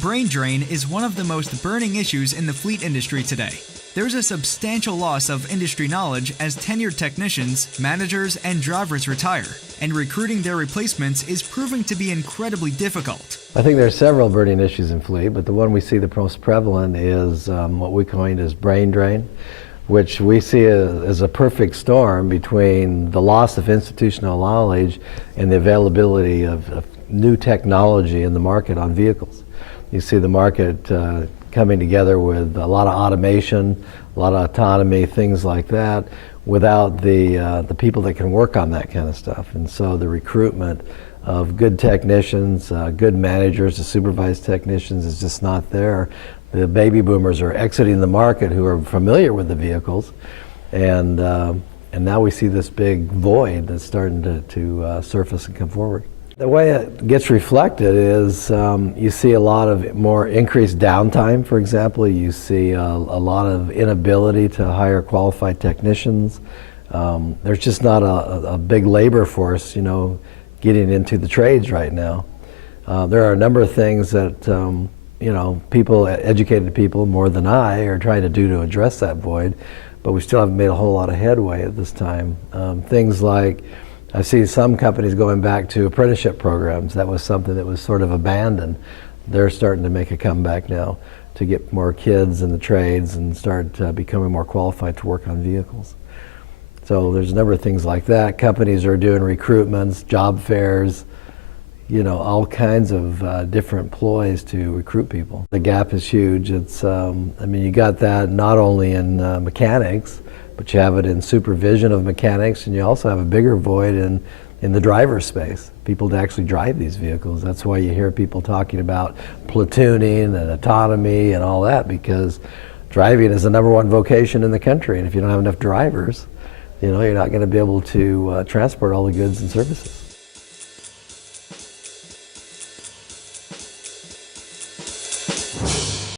Brain drain is one of the most burning issues in the fleet industry today. There's a substantial loss of industry knowledge as tenured technicians, managers, and drivers retire, and recruiting their replacements is proving to be incredibly difficult. I think there are several burning issues in fleet, but the one we see the most prevalent is what we coined as brain drain, which we see as a perfect storm between the loss of institutional knowledge and the availability of new technology in the market on vehicles. You see the market coming together with a lot of automation, a lot of autonomy, things like that, without the people that can work on that kind of stuff. And so the recruitment of good technicians, good managers to supervise technicians is just not there. The baby boomers are exiting the market who are familiar with the vehicles, and now we see this big void that's starting to surface and come forward. The way it gets reflected is you see a lot of more increased downtime, for example. You see a lot of inability to hire qualified technicians. There's just not a big labor force, getting into the trades right now. There are a number of things that, people, educated people more than I, are trying to do to address that void, but we still haven't made a whole lot of headway at this time. Things like, I see some companies going back to apprenticeship programs. That was something that was sort of abandoned. They're starting to make a comeback now to get more kids in the trades and start becoming more qualified to work on vehicles. So there's a number of things like that. Companies are doing recruitments, job fairs, all kinds of different ploys to recruit people. The gap is huge. It's, you got that not only in mechanics, but you have it in supervision of mechanics, and you also have a bigger void in the driver space, people to actually drive these vehicles. That's why you hear people talking about platooning and autonomy and all that, because driving is the #1 vocation in the country, and if you don't have enough drivers, you're not going to be able to transport all the goods and services.